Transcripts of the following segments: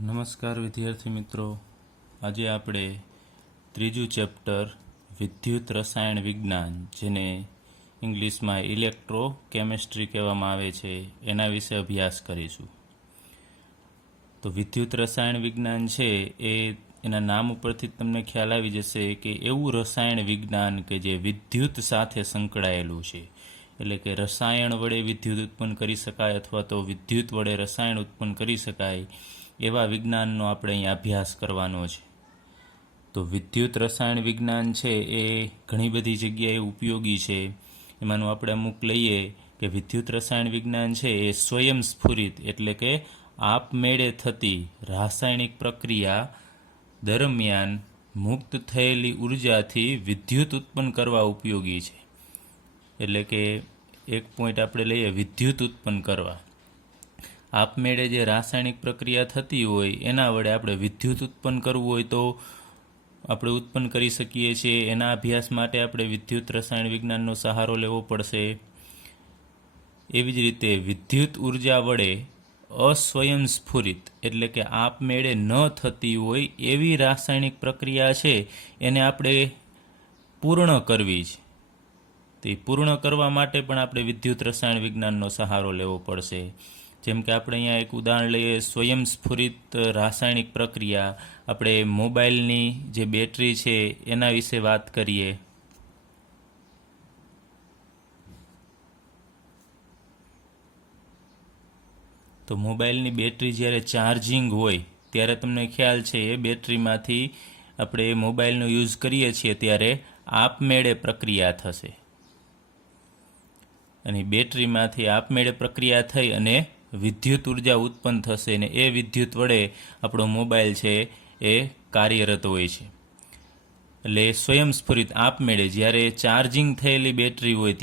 નમસ્કાર વિદ્યાર્થી મિત્રો, આજે આપણે ત્રીજું ચેપ્ટર વિદ્યુત રસાયણ વિજ્ઞાન, જેને ઇંગ્લિશમાં ઇલેક્ટ્રોકેમિસ્ટ્રી કહેવામાં આવે છે, એના વિશે અભ્યાસ કરીશું. તો વિદ્યુત રસાયણ વિજ્ઞાન છે એ એના નામ ઉપરથી તમને ખ્યાલ આવી જશે કે એવું રસાયણ વિજ્ઞાન કે જે વિદ્યુત સાથે સંકળાયેલું છે. એટલે કે રસાયણ વડે વિદ્યુત ઉત્પન્ન કરી શકાય અથવા તો વિદ્યુત વડે રસાયણ ઉત્પન્ન કરી શકાય એવા વિજ્ઞાનનો આપણે અહીં અભ્યાસ કરવાનો છે. તો વિદ્યુત રસાયણ વિજ્ઞાન છે એ ઘણી બધી જગ્યાએ ઉપયોગી છે. એમાંનું આપણે અમુક લઈએ કે વિદ્યુત રસાયણ વિજ્ઞાન છે એ સ્વયંસ્ફુરિત એટલે કે આપમેળે થતી રાસાયણિક પ્રક્રિયા દરમિયાન મુક્ત થયેલી ઉર્જાથી વિદ્યુત ઉત્પન્ન કરવા ઉપયોગી છે. એટલે કે એક પોઈન્ટ આપણે લઈએ, વિદ્યુત ઉત્પન્ન કરવા. આપમેળે જે રાસાયણિક પ્રક્રિયા થતી હોય એના વડે આપણે વિદ્યુત ઉત્પન્ન કરવું હોય તો આપણે ઉત્પન્ન કરી શકીએ છીએ. એના અભ્યાસ માટે આપણે વિદ્યુત રસાયણ વિજ્ઞાનનો સહારો લેવો પડશે. એવી જ રીતે વિદ્યુત ઉર્જા વડે અસ્વયંસ્ફુરિત એટલે કે આપમેળે ન થતી હોય એવી રાસાયણિક પ્રક્રિયા છે એને આપણે પૂર્ણ કરવી છે. તે પૂર્ણ કરવા માટે પણ આપણે વિદ્યુત રસાયણ વિજ્ઞાનનો સહારો લેવો પડશે. જેમ કે આપણે અહીંયા એક ઉદાહરણ લઈએ, સ્વયંસ્ફુરિત રાસાયણિક પ્રક્રિયા. આપણે મોબાઈલની જે બેટરી છે એના વિશે વાત કરીએ. તો મોબાઈલની બેટરી જ્યારે ચાર્જિંગ હોય ત્યારે તમને ખ્યાલ છે એ બેટરીમાંથી આપણે મોબાઈલનો યુઝ કરીએ છીએ ત્યારે આપમેળે પ્રક્રિયા થશે અને બેટરીમાંથી આપમેળે પ્રક્રિયા થઈ અને વિદ્યુત ઉર્જા ઉત્પન્ન થશે અને એ વિદ્યુત વડે આપણો મોબાઈલ છે એ કાર્યરત હોય છે. એટલે સ્વયંસ્ફુરિત આપમેળે જ્યારે ચાર્જિંગ થયેલી બેટરી હોય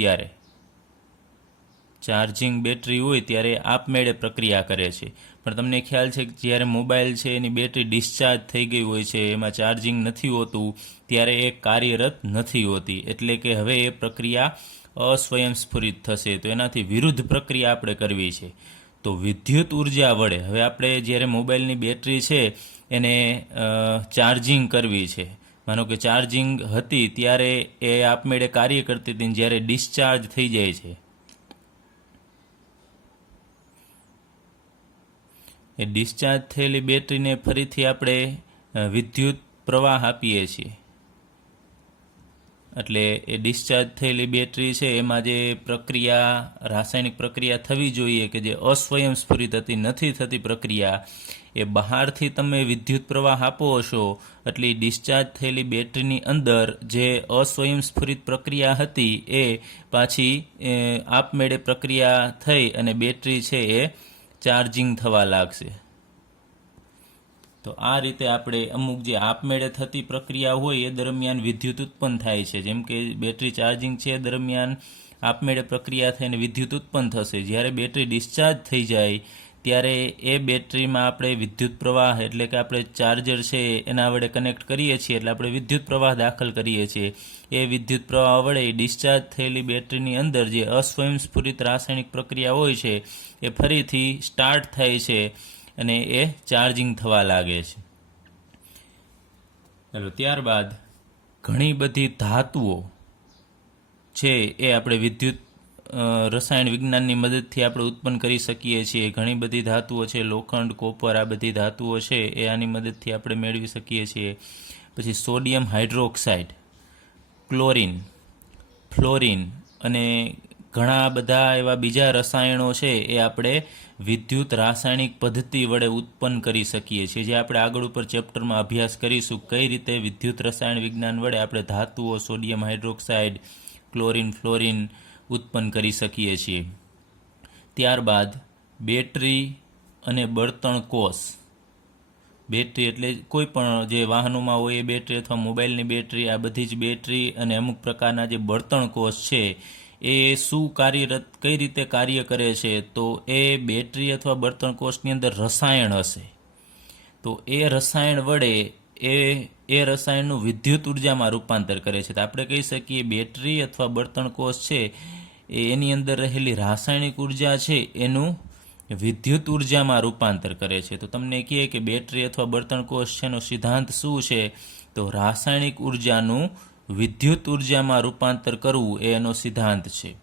ત્યારે આપમેળે પ્રક્રિયા કરે છે. પણ તમને ખ્યાલ છે કે જ્યારે મોબાઈલ છે એની બેટરી ડિસ્ચાર્જ થઈ ગઈ હોય છે, એમાં ચાર્જિંગ નથી હોતું, ત્યારે એ કાર્યરત નથી હોતી. એટલે કે હવે એ પ્રક્રિયા અસ્વયંસ્ફુરિત થશે. તો એનાથી વિરુદ્ધ પ્રક્રિયા આપણે કરવી છે. તો વિદ્યુત ઉર્જા વડે હવે આપણે જ્યારે મોબાઈલની બેટરી છે એને ચાર્જિંગ કરવી છે. માનો કે ચાર્જિંગ હતી ત્યારે એ આપમેળે કાર્ય કરતી હતી, જ્યારે ડિસ્ચાર્જ થઈ જાય છે એ ડિસ્ચાર્જ થયેલી બેટરીને ફરીથી આપણે વિદ્યુત પ્રવાહ આપીએ છીએ. એટલે એ ડિસ્ચાર્જ થયેલી બેટરી છે એમાં જે પ્રક્રિયા રાસાયણિક પ્રક્રિયા થવી જોઈએ કે જે અસ્વયંસ્ફુરિત હતી, નથી થતી પ્રક્રિયા, એ બહારથી તમે વિદ્યુત પ્રવાહ આપો છો એટલે ડિસ્ચાર્જ થયેલી બેટરીની અંદર જે અસ્વયંસ્ફુરિત પ્રક્રિયા હતી એ પાછી આપમેળે પ્રક્રિયા થઈ અને બેટરી છે એ ચાર્જિંગ થવા લાગશે. તો આ રીતે આપણે અમુક જે આપમેળે થતી પ્રક્રિયા હોય એ દરમિયાન વિદ્યુત ઉત્પન્ન થાય છે. જેમ કે બેટરી ચાર્જિંગ છે દરમિયાન આપમેળે પ્રક્રિયા થઈને વિદ્યુત ઉત્પન્ન થશે. જ્યારે બેટરી ડિસ્ચાર્જ થઈ જાય ત્યારે એ બેટરીમાં આપણે વિદ્યુત પ્રવાહ એટલે કે આપણે ચાર્જર છે એના વડે કનેક્ટ કરીએ છીએ એટલે આપણે વિદ્યુત પ્રવાહ દાખલ કરીએ છીએ. એ વિદ્યુત પ્રવાહ વડે ડિસ્ચાર્જ થયેલી બેટરીની અંદર જે અસ્વયંસ્ફુરિત રાસાયણિક પ્રક્રિયા હોય છે એ ફરીથી સ્ટાર્ટ થાય છે અને એ ચાર્જિંગ થવા લાગે છે. ચાલો, ત્યારબાદ ઘણી બધી ધાતુઓ છે એ આપણે વિદ્યુત રસાયણ વિજ્ઞાનની મદદથી આપણે ઉત્પન્ન કરી શકીએ છીએ. ઘણી બધી ધાતુઓ છે, લોખંડ, કોપર, આ બધી ધાતુઓ છે એ આની મદદથી આપણે મેળવી શકીએ છીએ. પછી સોડિયમ હાઇડ્રોક્સાઇડ, ક્લોરિન, ફ્લોરિન અને ઘણા બધા એવા બીજા રસાયણો છે એ આપણે વિદ્યુત રાસાયણિક પદ્ધતિ વડે ઉત્પન્ન કરી શકીએ છીએ. જે આપણે આગળ ઉપર ચેપ્ટરમાં અભ્યાસ કરીશું કઈ રીતે વિદ્યુત રસાયણ વિજ્ઞાન વડે આપણે ધાતુઓ, સોડિયમ હાઇડ્રોક્સાઇડ, ક્લોરિન, ફ્લોરિન ઉત્પન્ન કરી શકીએ છીએ. ત્યારબાદ બેટરી અને બળતણ કોષ. બેટરી એટલે કોઈ પણ જે વાહનોમાં હોય એ બેટરી અથવા મોબાઈલની બેટરી, આ બધી જ બેટરી અને અમુક પ્રકારના જે બળતણ કોષ છે એ શું કઈ રીતે કાર્ય કરે છે. તો એ બેટરી અથવા બળતણ કોષની અંદર રસાયણ હશે. તો એ રસાયણ વડે એ રસાયણનું વિદ્યુત ઉર્જામાં રૂપાંતર કરે છે. તો આપણે કહી શકીએ બેટરી અથવા બળતણ કોષ છે એની અંદર રહેલી રાસાયણિક ઉર્જા છે એનું વિદ્યુત ઉર્જામાં રૂપાંતર કરે છે. તો તમને કહે કે બેટરી અથવા બળતણ કોષ છે એનો સિદ્ધાંત શું છે, તો રાસાયણિક ઉર્જાનું વિદ્યુત ઉર્જામાં રૂપાંતર કરવું એ એનો સિદ્ધાંત છે.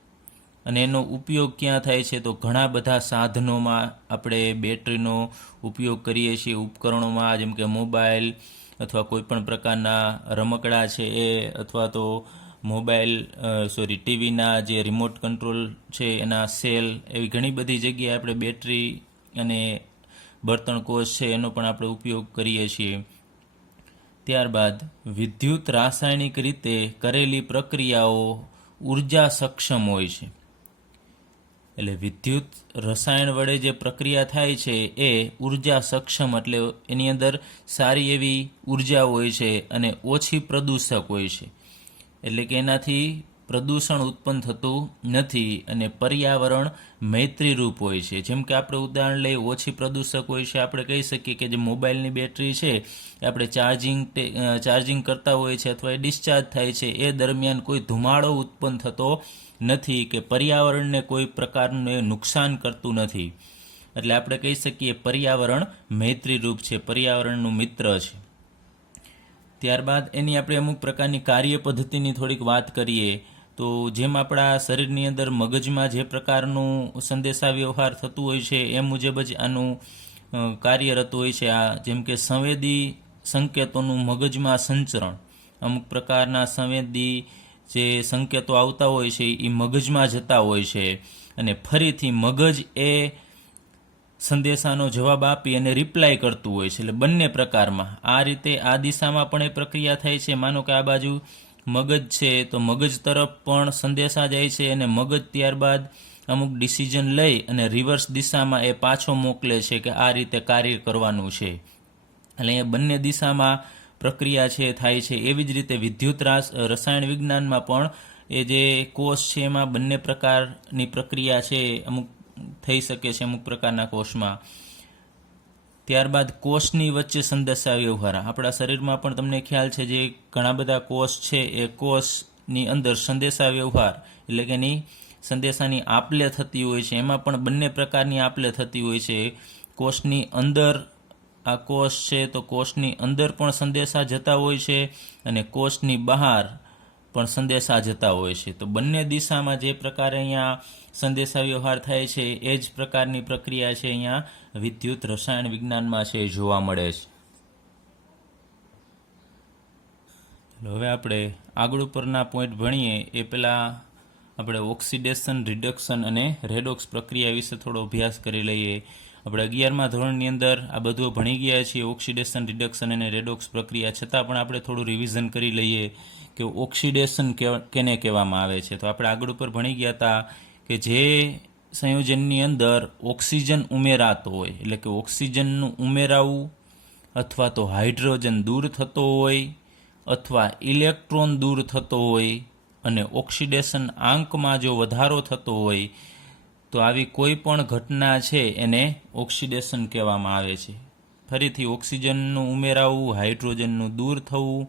અને એનો ઉપયોગ ક્યાં થાય છે, તો ઘણા બધા સાધનોમાં આપણે બેટરીનો ઉપયોગ કરીએ છીએ, ઉપકરણોમાં, જેમ કે મોબાઈલ અથવા કોઈ પણ પ્રકારના રમકડા છે એ, અથવા તો ટીવીના જે રિમોટ કંટ્રોલ છે એના સેલ, એવી ઘણી બધી જગ્યાએ આપણે બેટરી અને બળતણ કોષ છે એનો પણ આપણે ઉપયોગ કરીએ છીએ. ત્યારબાદ વિદ્યુત રાસાયણિક રીતે કરેલી પ્રક્રિયાઓ ઉર્જા સક્ષમ હોય છે. એટલે વિદ્યુત રસાયણ વડે જે પ્રક્રિયા થાય છે એ ઉર્જા સક્ષમ, એટલે એની અંદર સારી એવી ઉર્જા હોય છે અને ઓછી પ્રદૂષક હોય છે. એટલે કે એનાથી પ્રદૂષણ ઉત્પન્ન થતું નથી અને પર્યાવરણ મૈત્રીરૂપ હોય છે. જેમ કે આપણે ઉદાહરણ લઈએ, ઓછી પ્રદૂષક હોય છે, આપણે કહી શકીએ કે જે મોબાઈલની બેટરી છે એ આપણે ચાર્જિંગ કરતા હોય છે અથવા એ ડિસ્ચાર્જ થાય છે એ દરમિયાન કોઈ ધુમાડો ઉત્પન્ન થતો નથી કે પર્યાવરણને કોઈ પ્રકારનું એ નુકસાન કરતું નથી. એટલે આપણે કહી શકીએ પર્યાવરણ મૈત્રીરૂપ છે, પર્યાવરણનું મિત્ર છે. ત્યારબાદ એની આપણે અમુક પ્રકારની કાર્ય પદ્ધતિની થોડીક વાત કરીએ, તો જેમ આપણા શરીરની અંદર મગજમાં જે પ્રકારનું સંદેશા વ્યવહાર થતું હોય છે એ મુજબ જ આનું કાર્યરત હોય છે. આ જેમ કે સંવેદી સંકેતોનું મગજમાં સંચરણ, અમુક પ્રકારના સંવેદી જે સંકેતો આવતા હોય છે એ મગજમાં જતા હોય છે અને ફરીથી મગજ એ સંદેશાનો જવાબ આપી અને રિપ્લાય કરતું હોય છે. એટલે બંને પ્રકારમાં આ રીતે આ દિશામાં પણ એ પ્રક્રિયા થાય છે. માનો કે આ બાજુ મગજ છે તો મગજ તરફ પણ સંદેશા જાય છે અને મગજ ત્યારબાદ અમુક ડિસિઝન લઈ અને રિવર્સ દિશામાં એ પાછો મોકલે છે કે આ રીતે કાર્ય કરવાનું છે. એટલે એ બંને દિશામાં પ્રક્રિયા છે થાય છે. એવી જ રીતે વિદ્યુત રસાયણ વિજ્ઞાનમાં પણ એ જે કોષ છે એમાં બંને પ્રકારની પ્રક્રિયા છે અમુક થઈ શકે છે અમુક પ્રકારના કોષમાં. ત્યારબાદ કોષની વચ્ચે સંદેશા વ્યવહાર. આપણા શરીરમાં પણ તમને ખ્યાલ છે જે ઘણા બધા કોષ છે એ કોષની અંદર સંદેશા વ્યવહાર, એટલે કે એની સંદેશાની આપલે થતી હોય છે. એમાં પણ બંને પ્રકારની આપલે થતી હોય છે. કોષની અંદર આ કોષ છે તો કોષની અંદર પણ સંદેશા જતા હોય છે અને કોષની બહાર પણ સંદેશા જતા હોય છે. તો બંને દિશામાં જે પ્રકારે અહીંયા સંદેશા વ્યવહાર થાય છે એ જ પ્રકારની પ્રક્રિયા છે અહીંયા વિદ્યુત રસાયણ વિજ્ઞાનમાં છે જોવા મળે છે. હવે આપણે આગળ ઉપરના પોઈન્ટ ભણીએ એ પહેલાં આપણે ઓક્સિડેશન, રિડક્શન અને રેડોક્સ પ્રક્રિયા વિશે થોડો અભ્યાસ કરી લઈએ. આપણે 11મા ધોરણની અંદર આ બધું ભણી ગયા છીએ, ઓક્સિડેશન, રિડક્શન અને રેડોક્સ પ્રક્રિયા. છતાં પણ આપણે થોડું રિવિઝન કરી લઈએ કે ઓક્સિડેશન કેને કહેવામાં આવે છે. તો આપણે આગળ ઉપર ભણી ગયા હતા કે જે સંયોજનની અંદર ઓક્સિજન ઉમેરાતો હોય, એટલે કે ઓક્સિજનનું ઉમેરાવું અથવા તો હાઇડ્રોજન દૂર થતો હોય અથવા ઇલેક્ટ્રોન દૂર થતો હોય અને ઓક્સિડેશન આંકમાં જો વધારો થતો હોય તો આવી કોઈ પણ ઘટના છે એને ઓક્સિડેશન કહેવામાં આવે છે. ફરીથી ઓક્સિજનનું ઉમેરાવું, હાઇડ્રોજનનું દૂર થવું,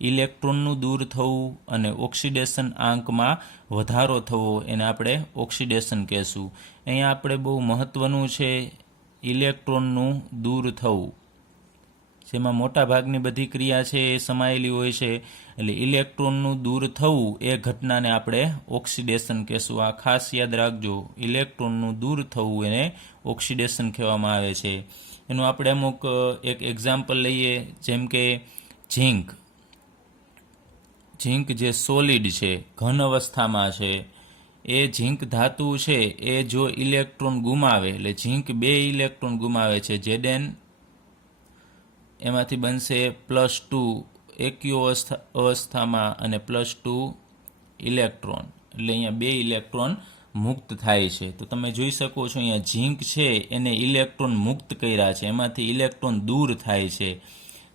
ઇલેક્ટ્રોનનું દૂર થવું અને ઓક્સિડેશન આંકમાં વધારો થવો એને આપણે ઓક્સિડેશન કહેશું. અહીંયા આપણે બહુ મહત્ત્વનું છે ઇલેક્ટ્રોનનું દૂર થવું, જેમાં મોટા ભાગની બધી ક્રિયા છે એ સમાયેલી હોય છે. એટલે ઇલેક્ટ્રોનનું દૂર થવું એ ઘટનાને આપણે ઓક્સિડેશન કહેશું. આ ખાસ યાદ રાખજો, ઇલેક્ટ્રોનનું દૂર થવું એને ઓક્સિડેશન કહેવામાં આવે છે. એનું આપણે અમુક એક એક્ઝામ્પલ લઈએ, જેમ કે ઝીંક જે સોલિડ છે, ઘન અવસ્થામાં છે, એ ઝીંક ધાતુ છે એ જો ઇલેક્ટ્રોન ગુમાવે, એટલે ઝીંક 2 ઇલેક્ટ્રોન ગુમાવે છે, Zn એમાંથી બનશે +2 એક્યુ અવસ્થામાં અને +2 ઇલેક્ટ્રોન, એટલે અહીંયા 2 ઇલેક્ટ્રોન મુક્ત થાય છે. તો તમે જોઈ શકો છો અહીંયા ઝીંક છે એને ઇલેક્ટ્રોન મુક્ત કર્યા છે, એમાંથી ઇલેક્ટ્રોન દૂર થાય છે.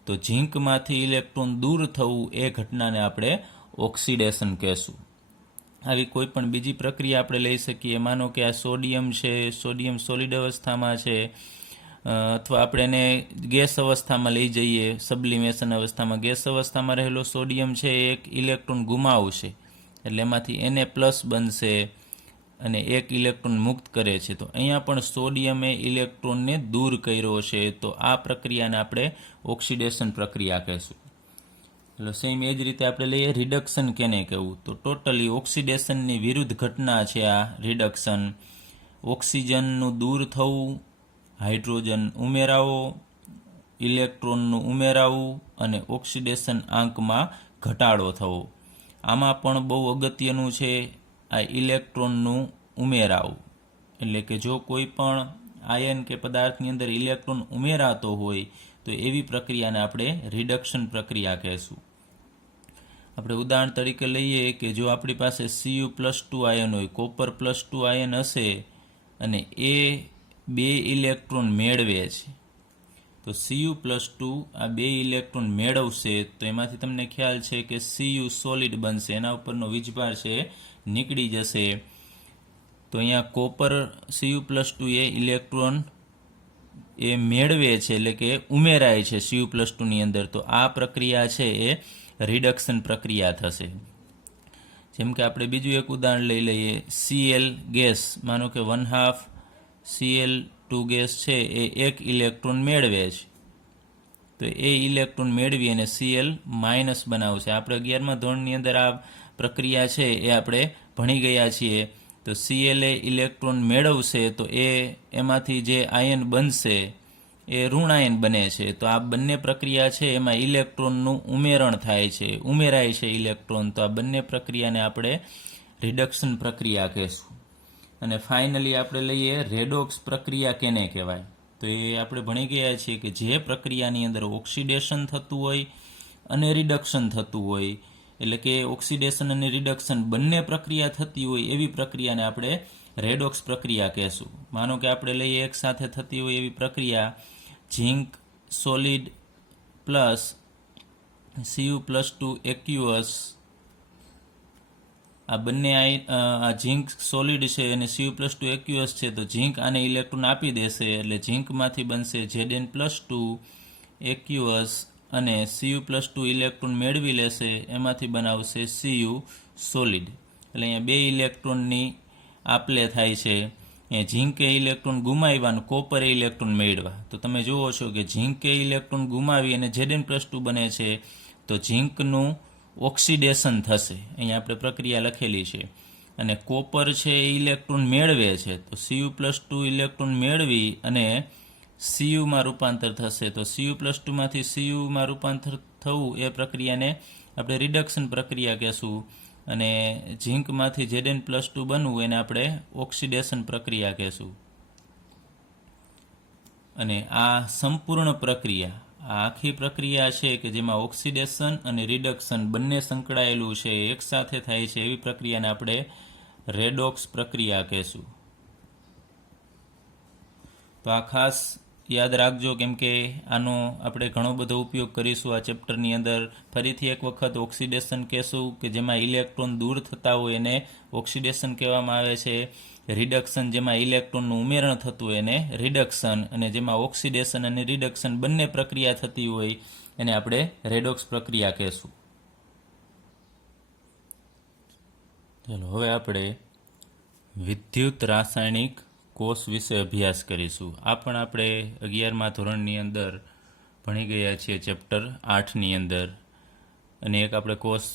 તો ઝીંકમાંથી ઇલેક્ટ્રોન દૂર થવું એ ઘટનાને આપણે ઓક્સિડેશન કહેશું. આવી કોઈ પણ બીજી પ્રક્રિયા આપણે લઈ શકીએ. માનો કે આ સોડિયમ છે, સોડિયમ સોલિડ અવસ્થામાં છે, અથવા આપણે એને ગેસ અવસ્થામાં લઈ જઈએ, સબ્લિમેશન અવસ્થામાં. ગેસ અવસ્થામાં રહેલો સોડિયમ છે એ એક ઇલેક્ટ્રોન ગુમાવશે, એટલે એમાંથી Na+ બનશે અને એક ઇલેક્ટ્રોન મુક્ત કરે છે. તો અહીંયા પણ સોડિયમે ઇલેક્ટ્રોનને દૂર કર્યો છે. તો આ પ્રક્રિયાને આપણે ઓક્સિડેશન પ્રક્રિયા કહીશું. એટલે સેમ એ જ રીતે આપણે લઈએ રિડક્શન કેને કહેવું. તો ટોટલી ઓક્સિડેશનની વિરુદ્ધ ઘટના છે આ રિડક્શન. ઓક્સિજનનું દૂર થવું, હાઇડ્રોજન ઉમેરાવો, ઇલેક્ટ્રોનનું ઉમેરાવું અને ઓક્સિડેશન આંકમાં ઘટાડો થવો. આમાં પણ બહુ અગત્યનું છે આ ઇલેક્ટ્રોનનું ઉમેરાવું. એટલે કે જો કોઈ પણ આયન કે પદાર્થની અંદર ઇલેક્ટ્રોન ઉમેરાતો હોય તો એવી પ્રક્રિયાને આપણે રિડક્શન પ્રક્રિયા કહેશું. આપણે ઉદાહરણ તરીકે લઈએ કે જો આપણી પાસે Cu+2 આયન હોય, કોપર+2 આયન હશે અને એ 2 ઇલેક્ટ્રોન મેળવે છે. તો Cu+2 આ 2 ઇલેક્ટ્રોન મેળવશે તો એમાંથી તમને ખ્યાલ છે કે Cu સોલિડ બનશે, એના ઉપરનો વીજભાર છે નીકળી જશે. તો અહીંયા કોપર Cu+2 એ ઇલેક્ટ્રોન એ મેળવે છે, એટલે કે ઉમેરાય છે Cu+2 ની અંદર. તો આ પ્રક્રિયા છે એ રિડક્શન પ્રક્રિયા થશે. જેમ કે આપણે બીજું એક ઉદાહરણ લઈ લઈએ, Cl ગેસ. માનો કે 1/2 Cl2 ગેસ છે એ 1 ઇલેક્ટ્રોન મેળવે છે. તો એ ઇલેક્ટ્રોન મેળવી અને Cl- બનાવશે. આપણે 11મા ધોરણની અંદર આ પ્રક્રિયા છે એ આપણે ભણી ગયા છીએ. તો Cl એ ઇલેક્ટ્રોન મેળવશે તો એમાંથી જે આયન બનશે એ ઋણાયન બને છે. તો આ બંને પ્રક્રિયા છે એમાં ઇલેક્ટ્રોનનું ઉમેરણ થાય છે, ઉમેરાય છે ઇલેક્ટ્રોન. તો આ બંને પ્રક્રિયાને આપણે રિડક્શન પ્રક્રિયા કહેશું. અને ફાઇનલી આપણે લઈએ રેડોક્સ પ્રક્રિયા કેને કહેવાય. તો એ આપણે ભણી ગયા છીએ કે જે પ્રક્રિયાની અંદર ઓક્સિડેશન થતું હોય અને રિડક્શન થતું હોય, એટલે કે ઓક્સિડેશન અને રિડક્શન બંને પ્રક્રિયા થતી હોય એવી પ્રક્રિયાને આપણે રેડોક્સ પ્રક્રિયા કહેશું. માનો કે આપણે લઈએ એક સાથે થતી હોય એવી પ્રક્રિયા, ઝીંક સોલિડ પ્લસ Cu+2 એક્યુઅસ. આ બંને આ ઝીંક સોલિડ છે અને Cu+2 એક્યુઅસ છે. તો ઝીંક આને ઇલેક્ટ્રોન આપી દેશે એટલે ઝીંકમાંથી બનશે Zn+2 એક્યુઅસ અને Cu+2 ઇલેક્ટ્રોન મેળવી લેશે, એમાંથી બનાવશે Cu સોલિડ. એટલે અહીંયા 2 ઇલેક્ટ્રોનની આપલે થાય છે. ઝીંકે ઇલેક્ટ્રોન ગુમાવ્યા અને કોપરે ઇલેક્ટ્રોન મેળવ્યા. તો તમે જુઓ છો કે ઝીંકે ઇલેક્ટ્રોન ગુમાવી અને Zn+2 બને છે. તો ઝીંકનું ઓક્સિડેશન થશે. અહીંયા આપણે પ્રક્રિયા લખેલી છે. અને કોપર છે એ ઇલેક્ટ્રોન મેળવે છે. તો Cu+2 ઇલેક્ટ્રોન મેળવી અને Cuમાં રૂપાંતર થશે. તો Cu+2 માંથી Cuમાં રૂપાંતર થવું એ પ્રક્રિયાને આપણે રિડક્શન પ્રક્રિયા કહેશું. અને ઝીંકમાંથી Zn+2 બનવું એને આપણે ઓક્સિડેશન પ્રક્રિયા કહેશું. અને આ સંપૂર્ણ પ્રક્રિયા, આ આખી પ્રક્રિયા છે કે જેમાં ઓક્સિડેશન અને રિડક્શન બંને સંકળાયેલું છે, એકસાથે થાય છે, એવી પ્રક્રિયાને આપણે રેડોક્સ પ્રક્રિયા કહેશું. તો આ ખાસ યાદ રાખજો, કેમ કે આનો આપણે ઘણો બધો ઉપયોગ કરીશું આ ચેપ્ટરની અંદર. ફરીથી એક વખત ઓક્સિડેશન કહેશું કે જેમાં ઇલેક્ટ્રોન દૂર થતા હોય એને ઓક્સિડેશન કહેવામાં આવે છે. રિડક્શન જેમાં ઇલેક્ટ્રોનનું ઉમેરણ થતું હોય એને રિડક્શન, અને જેમાં ઓક્સિડેશન અને રિડક્શન બંને પ્રક્રિયા થતી હોય એને આપણે રેડોક્સ પ્રક્રિયા કહેશું. ચાલો હવે આપણે વિદ્યુત રાસાયણિક કોષ વિશે અભ્યાસ કરીશું. આ પણ આપણે 11મા ધોરણની અંદર ભણી ગયા છીએ ચેપ્ટર 8ની અંદર. અને એક આપણે કોષ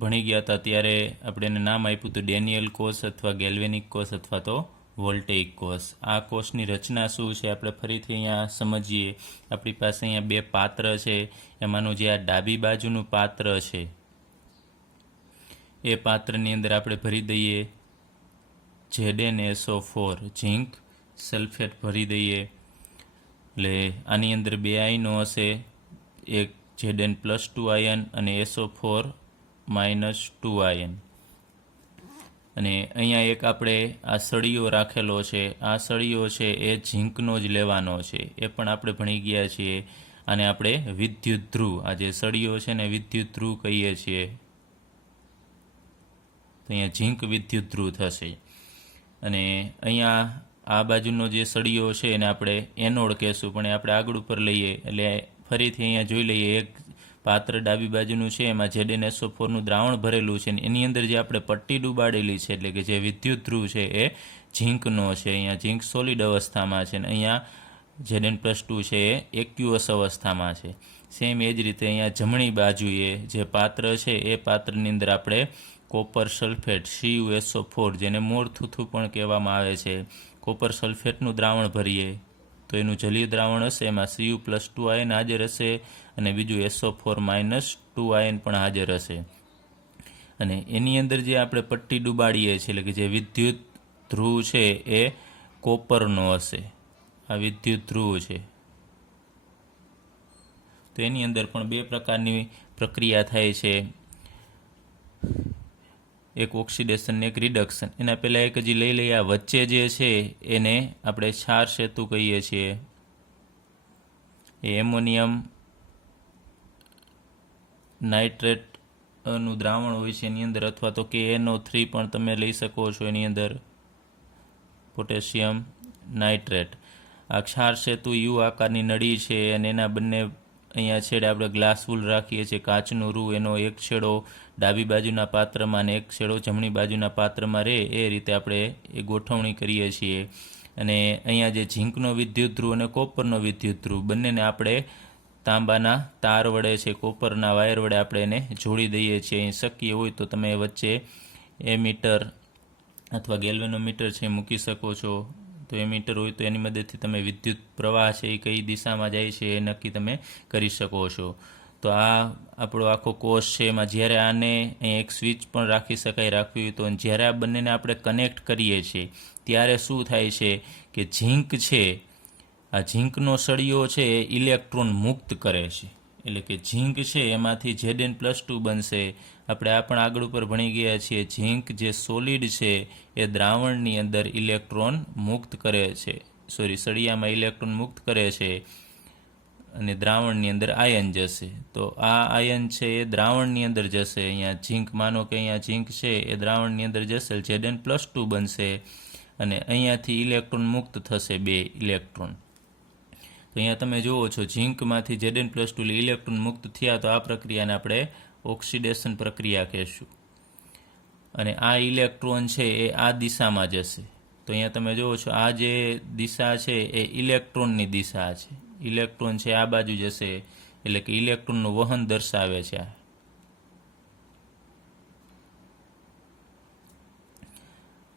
ભણી ગયા હતા ત્યારે આપણે એને નામ આપ્યું હતું ડેનિયલ કોષ અથવા ગેલ્વેનિક કોષ અથવા તો વોલ્ટેઇક કોષ. આ કોષની રચના શું છે આપણે ફરીથી અહીંયા સમજીએ. આપણી પાસે અહીંયા 2 પાત્ર છે. એમાંનું જે આ ડાબી બાજુનું પાત્ર છે એ પાત્રની અંદર આપણે ભરી દઈએ ZnSO4 ઝીંક સલ્ફેટ ભરી દઈએ. એટલે આની અંદર 2 આયનો હશે, એક Zn+2 આયન અને SO4-2 આયન. અને અહીંયા એક આપણે આ સળિયો રાખેલો છે. આ સળિયો છે એ ઝીંકનો જ લેવાનો છે, એ પણ આપણે ભણી ગયા છીએ. આને આપણે વિદ્યુત ધ્રુવ, આ જે સળિયો છે ને વિદ્યુત ધ્રુવ કહીએ છીએ. તો અહીંયા ઝીંક વિદ્યુત ધ્રુવ થશે. અને અહીંયા આ બાજુનો જે સળિયો છે એને આપણે એનોડ કહેશું, પણ એ આપણે આગળ ઉપર લઈએ એટલે ફરીથી અહીંયા જોઈ લઈએ એક પાત્ર ડાબી બાજુનું છે એમાં ZnSO4નું દ્રાવણ ભરેલું છે, અને એની અંદર જે આપણે પટ્ટી ડૂબાડેલી છે એટલે કે જે વિદ્યુત ધ્રુવ છે એ ઝીંકનો છે. અહીંયા ઝીંક સોલિડ અવસ્થામાં છે, અને અહીંયા Zn+2 છે એ એક્યુઅસ અવસ્થામાં છે. સેમ એ જ રીતે અહીંયા જમણી બાજુએ જે પાત્ર છે એ પાત્રની અંદર આપણે કોપર સલ્ફેટ CuSO4 જેને મોરથુથું પણ કહેવામાં આવે છે, કોપર સલ્ફેટનું દ્રાવણ ભરીએ તો એનું જલીય દ્રાવણ હશે, એમાં Cu+2 આયન હાજર હશે અને બીજું SO4-2 આયન પણ હાજર હશે. અને એની અંદર જે આપણે પટ્ટી ડૂબાડીએ છીએ એટલે કે જે વિદ્યુત ધ્રુવ છે એ કોપરનો હશે. આ વિદ્યુત ધ્રુવ છે, તો એની અંદર પણ બે પ્રકારની પ્રક્રિયા થાય છે, એક ઓક્સિડેશન ને એક રિડક્શન. એના પહેલાં એક હજી લઈ લઈએ, આ વચ્ચે જે છે એને આપણે ક્ષાર સેતુ કહીએ છીએ. એ એમોનિયમ નાઇટ્રેટનું દ્રાવણ હોય છે એની અંદર, અથવા તો KNO3 પણ તમે લઈ શકો છો એની અંદર, પોટેશિયમ નાઇટ્રેટ. આ ક્ષાર સેતુ યુ આકારની નળી છે, અને એના બંને અહીંયા છેડે આપણે ગ્લાસ વૂલ રાખીએ છીએ, કાચનું રૂ, એનો એક છેડો ડાબી બાજુના પાત્રમાં અને એક છેડો જમણી બાજુના પાત્રમાં રહે એ રીતે આપણે એ ગોઠવણી કરીએ છીએ. અને અહીંયા જે ઝીંકનો વિદ્યુત ધ્રુવ અને કોપરનો વિદ્યુત ધ્રુવ બંનેને આપણે તાંબાના તાર વડે છે, કોપરના વાયર વડે આપણે એને જોડી દઈએ છીએ. અહીં શક્ય હોય તો તમે વચ્ચે એમીટર અથવા ગેલ્વેનોમીટર છે મૂકી શકો છો. તો એમીટર હોય તો એની મદદથી તમે વિદ્યુત પ્રવાહ છે એ કઈ દિશામાં જાય છે એ નક્કી તમે કરી શકો છો. તો આ આપણો આખો કોર્સ છે, એમાં જ્યારે આને અહીં એક સ્વિચ પણ રાખી શકાય રાખવી હોય તો, જ્યારે આ બંનેને આપણે કનેક્ટ કરીએ છીએ ત્યારે શું થાય છે કે ઝીંક છે, આ ઝીંકનો સળિયો છે એ ઇલેક્ટ્રોન મુક્ત કરે છે. એટલે કે ઝીંક છે એમાંથી Zn+2 બનશે. આપણે આ પણ આગળ ઉપર ભણી ગયા છીએ, ઝીંક જે સોલિડ છે એ દ્રાવણની અંદર ઇલેક્ટ્રોન મુક્ત કરે છે, સળિયામાં ઇલેક્ટ્રોન મુક્ત કરે છે અને દ્રાવણની અંદર આયન જશે. તો આ આયન છે એ દ્રાવણની અંદર જશે. અહીંયા ઝીંક, માનો કે અહીંયા ઝીંક છે એ દ્રાવણની અંદર જશે, Zn+2 બનશે અને અહીંયાથી ઇલેક્ટ્રોન મુક્ત થશે, 2 ઇલેક્ટ્રોન. તો અહીંયા તમે જુઓ છો ઝીંકમાંથી Zn+2 ઇલેક્ટ્રોન મુક્ત થયા, તો આ પ્રક્રિયાને આપણે ઓક્સિડેશન પ્રક્રિયા કહેશું. અને આ ઇલેક્ટ્રોન છે એ આ દિશામાં જશે. તો અહીંયા તમે જુઓ છો આ જે દિશા છે એ ઇલેક્ટ્રોનની દિશા છે. ઇલેક્ટ્રોન છે આ બાજુ જશે, એટલે કે ઇલેક્ટ્રોનનું વહન દર્શાવે છે.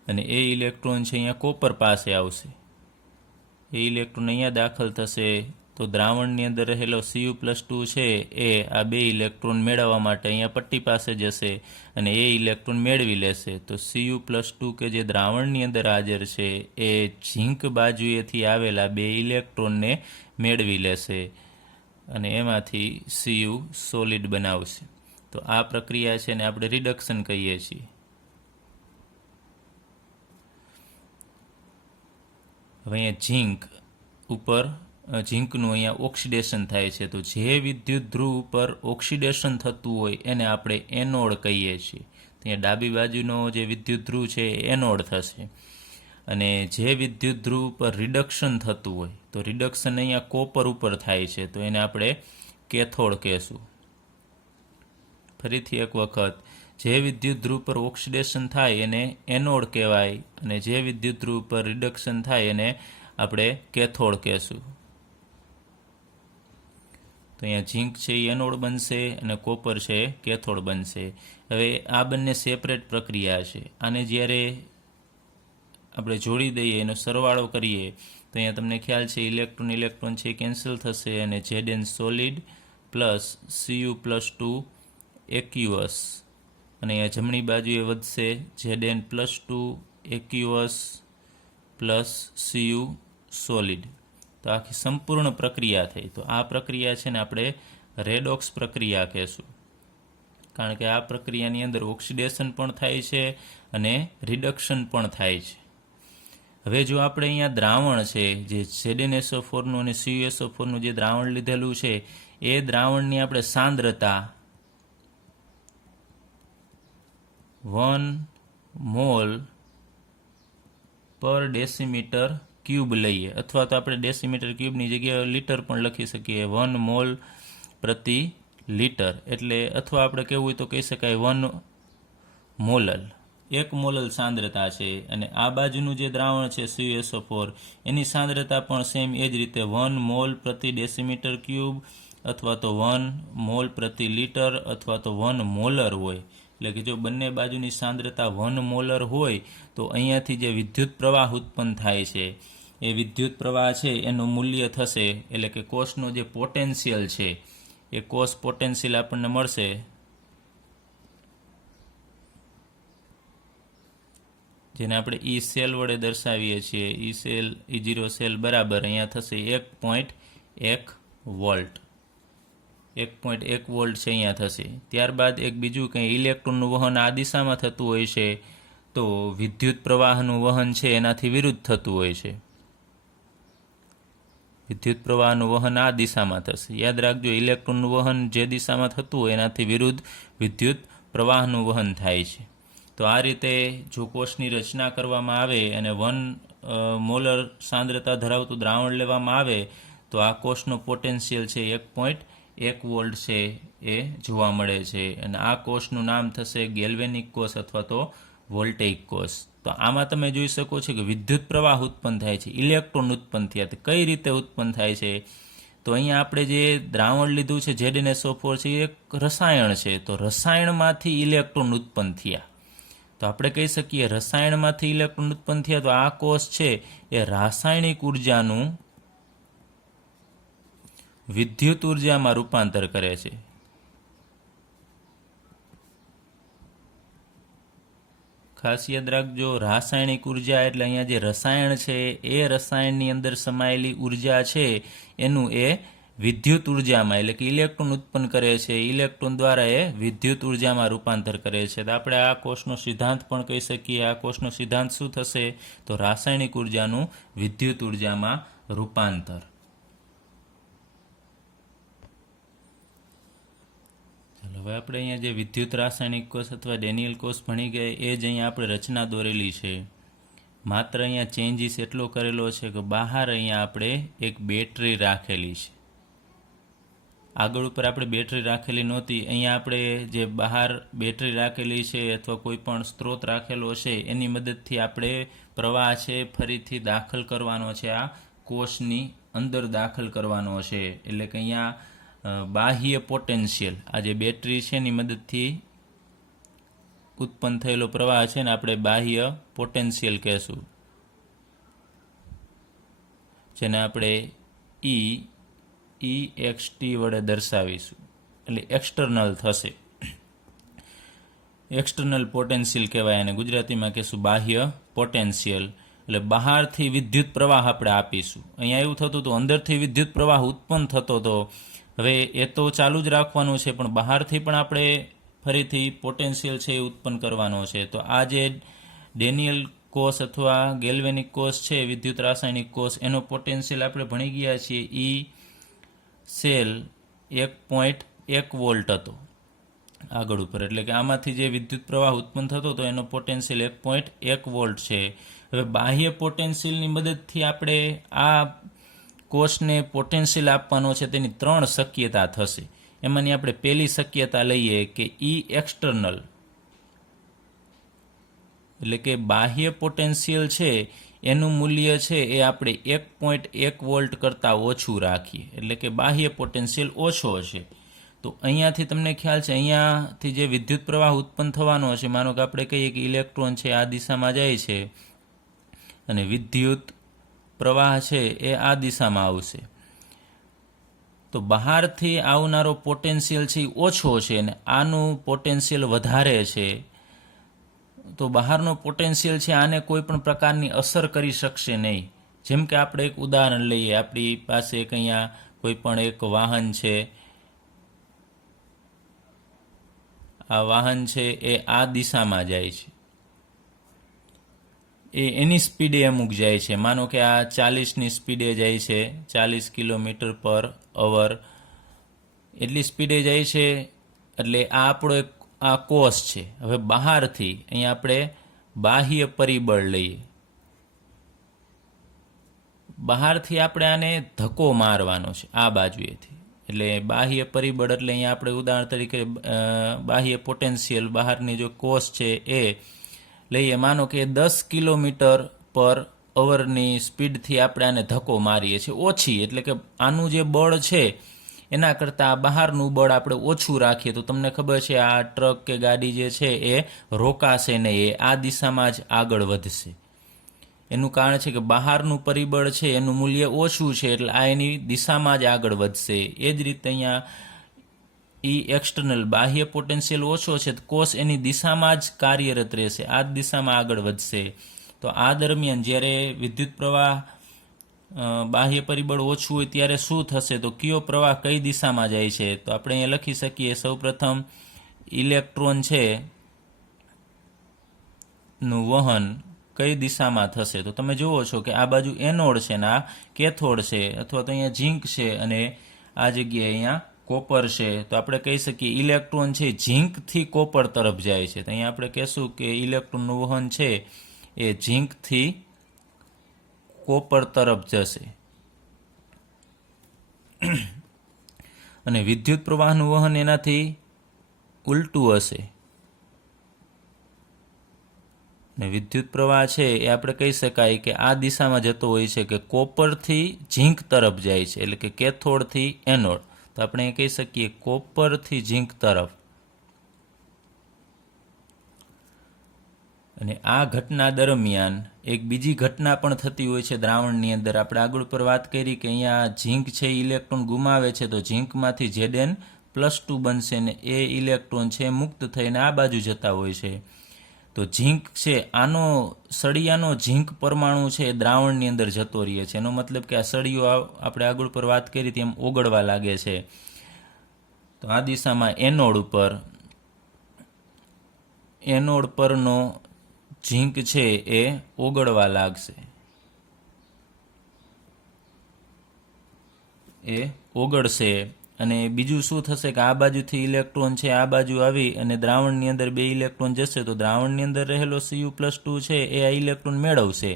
અને એ ઇલેક્ટ્રોન છે અહીંયા કોપર પાસે આવશે. એ ઇલેક્ટ્રોન અહીંયા દાખલ થશે, તો દ્રાવણની અંદર રહેલો Cu+2 છે એ આ 2 ઇલેક્ટ્રોન મેળવવા માટે અહીંયા પટ્ટી પાસે જશે અને એ ઇલેક્ટ્રોન મેળવી લેશે. તો Cu+2 કે જે દ્રાવણની અંદર હાજર છે એ ઝીંક બાજુએથી આવેલા 2 ઇલેક્ટ્રોનને મેળવી લેશે અને એમાંથી Cu સોલિડ બનાવશે. તો આ પ્રક્રિયા છે ને આપણે રિડક્શન કહીએ છીએ. હવે અહીંયા ઝીંક ઉપર ઝીંકનું અહીંયા ઓક્સિડેશન થાય છે. તો જે વિદ્યુત ધ્રુવ ઉપર ઓક્સિડેશન થતું હોય એને આપણે એનોડ કહીએ છીએ. ત્યાં ડાબી બાજુનો જે વિદ્યુત ધ્રુવ છે એ એનોડ થશે. અને જે વિદ્યુત ધ્રુવ ઉપર રિડક્શન થતું હોય, તો રિડક્શન અહીંયા કોપર ઉપર થાય છે, તો એને આપણે કેથોડ કહેશું. ફરીથી એક વખત, જે વિદ્યુત ધ્રુવ પર ઓક્સિડેશન થાય એને એનોડ કહેવાય, અને જે વિદ્યુત ધ્રુવ પર રિડક્શન થાય એને આપણે કેથોડ કહેશું. તો અહીંયા ઝીંક છે એ એનોડ બનશે અને કોપર છે કેથોડ બનશે. હવે આ બંને સેપરેટ પ્રક્રિયા છે. આને જ્યારે આપણે જોડી દઈએ, એનો સરવાળો કરીએ, તો અહીંયા તમને ખ્યાલ છે ઇલેક્ટ્રોન છે કેન્સલ થશે અને Zn સોલિડ પ્લસ Cu+2 એક્યુઅસ, અને અહીંયા જમણી બાજુએ વધશે Zn+2 એક્યુઅસ પ્લસ Cu સોલિડ. તો આખી સંપૂર્ણ પ્રક્રિયા થઈ. તો આ પ્રક્રિયા છે ને આપણે રેડોક્સ પ્રક્રિયા કહેશું, કારણ કે આ પ્રક્રિયાની અંદર ઓક્સિડેશન પણ થાય છે અને રિડક્શન પણ થાય છે. હવે જો આપણે અહીંયા દ્રાવણ છે જે ZnSO4નું અને CuSO4નું જે દ્રાવણ લીધેલું છે એ દ્રાવણની આપણે સાંદ્રતા 1 મોલ પર ડેસીમીટર ક્યુબ લઈએ, અથવા તો આપણે ડેસીમીટર ક્યુબની જગ્યાએ લીટર પણ લખી શકીએ, 1 મોલ પ્રતિ લીટર એટલે અથવા આપણે કહેવું હોય તો કહી શકાય 1 મોલલ, 1 મોલલ સાંદ્રતા છે. અને આ બાજુનું જે દ્રાવણ છે CuSO4 એની સાંદ્રતા પણ સેમ એ જ રીતે 1 મોલ પ્રતિ ડેસીમીટર ક્યુબ અથવા તો 1 મોલ પ્રતિ લીટર અથવા તો 1 મોલર હોય. એટલે કે જો બંને બાજુની સાંદ્રતા 1 મોલર હોય તો અહીંયાથી જે વિદ્યુત પ્રવાહ ઉત્પન્ન થાય છે એ વિદ્યુત પ્રવાહ છે એનું મૂલ્ય થશે, એટલે કે કોષનો જે પોટેન્શિયલ છે એ કોષ પોટેન્શિયલ આપણને મળશે જેને આપણે ઈ સેલ વડે દર્શાવીએ છીએ. ઈ સેલ E0 સેલ બરાબર અહીંયા થશે 1.1 વોલ્ટ. 1.1 વોલ્ટ છે અહીંયા થશે. ત્યારબાદ એક બીજું કંઈ ઇલેક્ટ્રોનનું વહન આ દિશામાં થતું હોય છે તો વિદ્યુત પ્રવાહનું વહન છે એનાથી વિરુદ્ધ થતું હોય છે. વિદ્યુત પ્રવાહનું વહન આ દિશામાં થશે. યાદ રાખજો, ઇલેક્ટ્રોનનું વહન જે દિશામાં થતું હોય એનાથી વિરુદ્ધ વિદ્યુત પ્રવાહનું વહન થાય છે. તો આ રીતે જો કોષની રચના કરવામાં આવે અને 1 મોલર સાંદ્રતા ધરાવતું દ્રાવણ લેવામાં આવે તો આ કોષનો પોટેન્શિયલ છે 1.1 વોલ્ટ છે એ જોવા મળે છે. અને આ કોષનું નામ થશે ગેલ્વેનિક કોષ અથવા તો વોલ્ટેઇક કોષ. તો આમાં તમે જોઈ શકો છો કે વિદ્યુત પ્રવાહ ઉત્પન્ન થાય છે, ઇલેક્ટ્રોન ઉત્પન્ન થયા. કઈ રીતે ઉત્પન્ન થાય છે? તો અહીંયા આપણે જે દ્રાવણ લીધું છે ZnSO4 છે એ એક રસાયણ છે. તો રસાયણમાંથી ઇલેક્ટ્રોન ઉત્પન્ન થયા. તો આપણે કહી શકીએ રસાયણમાંથી ઇલેક્ટ્રોન ઉત્પન્ન થયા તો આ કોષ છે એ રાસાયણિક ઉર્જાનું વિદ્યુત ઉર્જામાં રૂપાંતર કરે છે. ખાસ યાદ રાખજો, રાસાયણિક ઉર્જા એટલે અહીંયા જે રસાયણ છે એ રસાયણની અંદર સમાયેલી ઉર્જા છે એનું એ વિદ્યુત ઉર્જામાં એટલે કે ઇલેક્ટ્રોન ઉત્પન્ન કરે છે. ઇલેક્ટ્રોન દ્વારા એ વિદ્યુત ઉર્જામાં રૂપાંતર કરે છે. તો આપણે આ કોષનો સિદ્ધાંત પણ કહી શકીએ. આ કોષનો સિદ્ધાંત શું થશે? તો રાસાયણિક ઉર્જાનું વિદ્યુત ઉર્જામાં રૂપાંતર. હવે આપણે અહીંયા જે વિદ્યુત રાસાયણિક કોષ અથવા ડેનિયલ કોષ ભણી ગયા એ જ અહીંયા આપણે રચના દોરેલી છે. માત્ર અહીંયા ચેન્જીસ એટલો કરેલો છે કે બહાર અહીંયા આપણે એક બેટરી રાખેલી છે. આગળ ઉપર આપણે બેટરી રાખેલી નહોતી. અહીંયા આપણે જે બહાર બેટરી રાખેલી છે અથવા કોઈ પણ સ્ત્રોત રાખેલો છે એની મદદથી આપણે પ્રવાહ છે ફરીથી દાખલ કરવાનો છે, આ કોષની અંદર દાખલ કરવાનો છે. એટલે કે અહીંયા બાહ્ય પોટેન્શિયલ આ જે બેટરી છે એની મદદથી ઉત્પન્ન થયેલો પ્રવાહ છે ને આપણે બાહ્ય પોટેન્શિયલ કહેશું, જેને આપણે EXT વડે દર્શાવીશું. એટલે એક્સટર્નલ થશે, એક્સટર્નલ પોટેન્શિયલ કહેવાય અને ગુજરાતીમાં કહેશું બાહ્ય પોટેન્શિયલ. એટલે બહારથી વિદ્યુત પ્રવાહ આપણે આપીશું. અહીંયા એવું થતું હતું અંદરથી વિદ્યુત પ્રવાહ ઉત્પન્ન થતો હતો, હવે એ તો ચાલુ જ રાખવાનું છે પણ બહારથી પણ આપણે ફરીથી પોટેન્શિયલ છે એ ઉત્પન્ન કરવાનો છે. તો આ જે ડેનિયલ કોષ અથવા ગેલ્વેનિક કોષ છે વિદ્યુત રાસાયણિક કોષ એનો પોટેન્શિયલ આપણે ભણી ગયા છીએ. ઈ સેલ 1.1 વોલ્ટ હતો આગળ ઉપર. એટલે કે આમાંથી જે વિદ્યુત પ્રવાહ ઉત્પન્ન થતો હતો એનો પોટેન્શિયલ 1.1 વોલ્ટ છે. હવે બાહ્ય પોટેન્શિયલની મદદથી આપણે આ કોષને પોટેન્શિયલ આપવાનો છે તેની 3 શક્યતા થશે. એમાંની આપણે પહેલી શક્યતા લઈએ કે એક્સટર્નલ, એટલે કે બાહ્ય પોટેન્શિયલ છે એનું મૂલ્ય છે એ આપણે 1.1 વોલ્ટ કરતાં ઓછું રાખીએ. એટલે કે બાહ્ય પોટેન્શિયલ ઓછો છે. તો અહીંયાથી તમને ખ્યાલ છે અહીંયાથી જે વિદ્યુત પ્રવાહ ઉત્પન્ન થવાનો છે, માનો કે આપણે કહીએ કે ઇલેક્ટ્રોન છે આ દિશામાં જાય છે અને વિદ્યુત પ્રવાહ છે એ આ દિશામાં આવશે. તો બહારથી આવનારો પોટેન્શિયલ છે એ ઓછો છે અને આનું પોટેન્શિયલ વધારે છે. તો બહારનો પોટેન્શિયલ છે આને કોઈ પણ પ્રકારની અસર કરી શકશે નહીં. જેમ કે આપણે એક ઉદાહરણ લઈએ, આપણી પાસે એક અહીંયા કોઈ પણ એક વાહન છે, આ વાહન છે એ આ દિશામાં જાય છે, એની સ્પીડે અમુક જાય છે. માનો કે આ 40ની સ્પીડે જાય છે, 40 કિલોમીટર પર અવર એટલી સ્પીડે જાય છે. એટલે આ આપણો એક આ કોષ છે. હવે બહારથી અહીંયા આપણે બાહ્ય પરિબળ લઈએ, બહારથી આપણે આને ધક્કો મારવાનો છે આ બાજુએથી. એટલે બાહ્ય પરિબળ એટલે અહીંયા આપણે ઉદાહરણ તરીકે બાહ્ય પોટેન્શિયલ બહારની જો કોષ છે એ લઈએ. માનો કે 10 કિલોમીટર પર અવરની સ્પીડથી આપણે આને ધક્કો મારીએ છીએ, ઓછી, એટલે કે આનું જે બળ છે એના કરતાં બહારનું બળ આપણે ઓછું રાખીએ તો તમને ખબર છે આ ટ્રક કે ગાડી જે છે એ રોકાશે નહીં, એ આ દિશામાં જ આગળ વધશે. એનું કારણ છે કે બહારનું પરિબળ છે એનું મૂલ્ય ઓછું છે એટલે આ એની દિશામાં જ આગળ વધશે. એ જ રીતે અહીંયા એક્સટર્નલ બાહ્ય પોટેન્શિયલ ઓછો છે તો કોષ એની દિશામાં જ કાર્યરત રહેશે, આ જ દિશામાં આગળ વધશે. તો આ દરમિયાન જ્યારે વિદ્યુત પ્રવાહ બાહ્ય પરિબળ ઓછું હોય ત્યારે શું થશે, તો કયો પ્રવાહ કઈ દિશામાં જાય છે, તો આપણે અહીંયા લખી શકીએ સૌપ્રથમ ઇલેક્ટ્રોન છે નું વહન કઈ દિશામાં થશે. તો તમે જુઓ છો કે આ બાજુ એનોડ છે ને આ કેથોડ છે, અથવા તો અહીંયા ઝીંક છે અને આ જગ્યાએ અહીંયા કોપર છે. તો આપણે કહી શકીએ ઇલેક્ટ્રોન છે ઝીંકથી કોપર તરફ જાય છે. તો અહીંયા આપણે કહેશું કે ઇલેક્ટ્રોનનું વહન છે એ ઝીંકથી કોપર તરફ જશે. અને વિદ્યુત પ્રવાહનું વહન એનાથી ઉલટું હશે. ને વિદ્યુત પ્રવાહ છે એ આપણે કહી શકાય કે આ દિશામાં જતો હોય છે કે કોપરથી ઝીંક તરફ જાય છે, એટલે કે કેથોડથી એનોડ. તો આપણે કહી શકીએ કોપરથી ઝીંક તરફ. અને આ ઘટના દરમિયાન એક બીજી ઘટના પણ થતી હોય છે દ્રાવણની અંદર. આપણે આગળ પર વાત કરી કે અહીંયા ઝીંક છે ઇલેક્ટ્રોન ગુમાવે છે તો ઝીંકમાંથી Zn+2 બનશે ને એ ઇલેક્ટ્રોન છે મુક્ત થઈને આ બાજુ જતા હોય છે. તો ઝીંક છે આનો સળિયાનો ઝીંક પરમાણુ છે એ દ્રાવણની અંદર જતો રહે છે. એનો મતલબ કે આ સળિયો આપણે આગળ પર વાત કરી તેમ ઓગળવા લાગે છે. તો આ દિશામાં એનોડ પરનો ઝીંક છે એ ઓગળવા લાગશે, એ ઓગળશે. અને બીજું શું થશે કે આ બાજુથી ઇલેક્ટ્રોન છે આ બાજુ આવી અને દ્રાવણની અંદર 2 ઇલેક્ટ્રોન જશે તો દ્રાવણની અંદર રહેલો Cu+2 છે એ આ ઇલેક્ટ્રોન મેળવશે.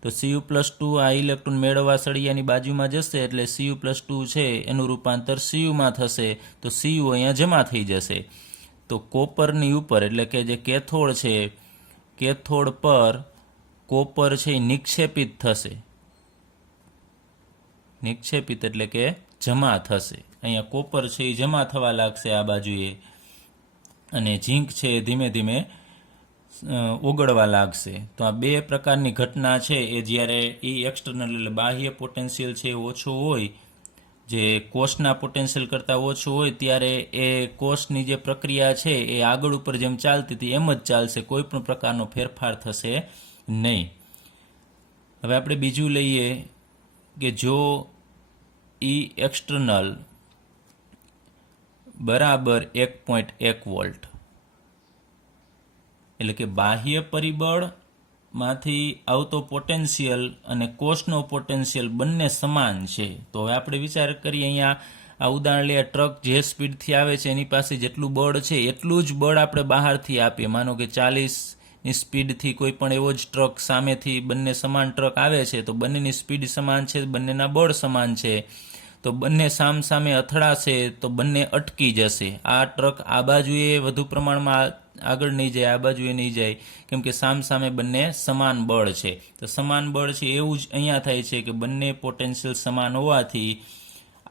તો Cu+2 આ ઇલેક્ટ્રોન મેળવવા સળિયાની બાજુમાં જશે એટલે Cu+2 છે એનું રૂપાંતર Cuમાં થશે. તો Cu અહીંયા જમા થઈ જશે. તો કોપરની ઉપર એટલે કે જે કેથોડ છે, કેથોડ પર કોપર છે એ નિક્ષેપિત થશે. નિક્ષેપિત એટલે કે જમા થશે. અહીંયા કોપર છે એ જમા થવા લાગશે આ બાજુએ અને ઝીંક છે એ ધીમે ધીમે ઓગળવા લાગશે. તો આ બે પ્રકારની ઘટના છે એ જ્યારે એક્સટર્નલ એટલે બાહ્ય પોટેન્શિયલ છે એ ઓછો હોય, જે કોષના પોટેન્શિયલ કરતાં ઓછું હોય ત્યારે એ કોષની જે પ્રક્રિયા છે એ આગળ ઉપર જેમ ચાલતી હતી એમ જ ચાલશે, કોઈ પણ પ્રકારનો ફેરફાર થશે નહીં. હવે આપણે બીજું લઈએ કે જો એક્સટર્નલ બરાબર 1.1 વોલ્ટ, એટલે કે બાહ્ય પરિબળમાંથી આવતો પોટેન્શિયલ અને કોષનો પોટેન્શિયલ બંને સમાન છે. તો હવે આપણે વિચાર કરીએ અહીંયા આ ઉદાહરણ લઈએ, ટ્રક જે સ્પીડથી આવે છે એની પાસે જેટલું બળ છે એટલું જ બળ આપણે બહારથી આપીએ. માનો કે 40ની સ્પીડથી કોઈ પણ એવો જ ટ્રક સામેથી બંને સમાન ટ્રક આવે છે તો બંનેની સ્પીડ સમાન છે, બંનેના બળ સમાન છે, તો બંને સામસામે અથડાશે તો બંને અટકી જશે. આ ટ્રક આ બાજુએ વધુ પ્રમાણમાં આગળ નહીં જાય, આ બાજુએ નહીં જાય, કેમ કે સામસામે બંને સમાન બળ છે. તો સમાન બળ છે એવું જ અહીંયા થાય છે કે બંને પોટેન્શિયલ સમાન હોવાથી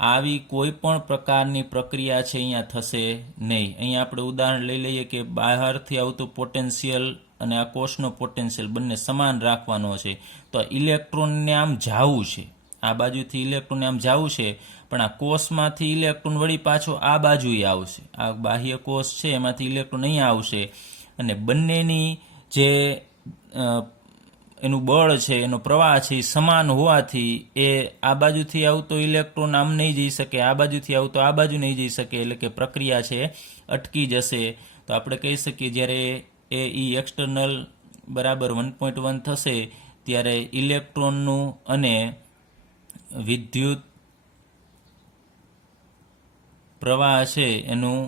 આવી કોઈ પણ પ્રકારની પ્રક્રિયા છે અહીંયા થશે નહીં. અહીંયા આપણે ઉદાહરણ લઈ લઈએ કે બહારથી આવતું પોટેન્શિયલ અને આ કોષનો પોટેન્શિયલ બંને સમાન રાખવાનો છે. તો ઇલેક્ટ્રોનને આમ જાવું છે, આ બાજુથી ઇલેક્ટ્રોનને આમ જાવું છે, પણ આ કોષમાંથી ઇલેક્ટ્રોન વળી પાછો આ બાજુએ આવશે. આ બાહ્ય કોષ છે એમાંથી ઇલેક્ટ્રોન અહીંયા આવશે અને બંનેની જે એનું બળ છે, એનો પ્રવાહ છે એ સમાન હોવાથી એ આ બાજુથી આવતો ઇલેક્ટ્રોન આમ નહીં જઈ શકે, આ બાજુથી આવતો આ બાજુ નહીં જઈ શકે, એટલે કે પ્રક્રિયા છે અટકી જશે. તો આપણે કહી શકીએ જ્યારે એ એક્સટર્નલ બરાબર 1.1 થશે ત્યારે ઇલેક્ટ્રોનનું અને વિદ્યુત પ્રવાહ છે એનું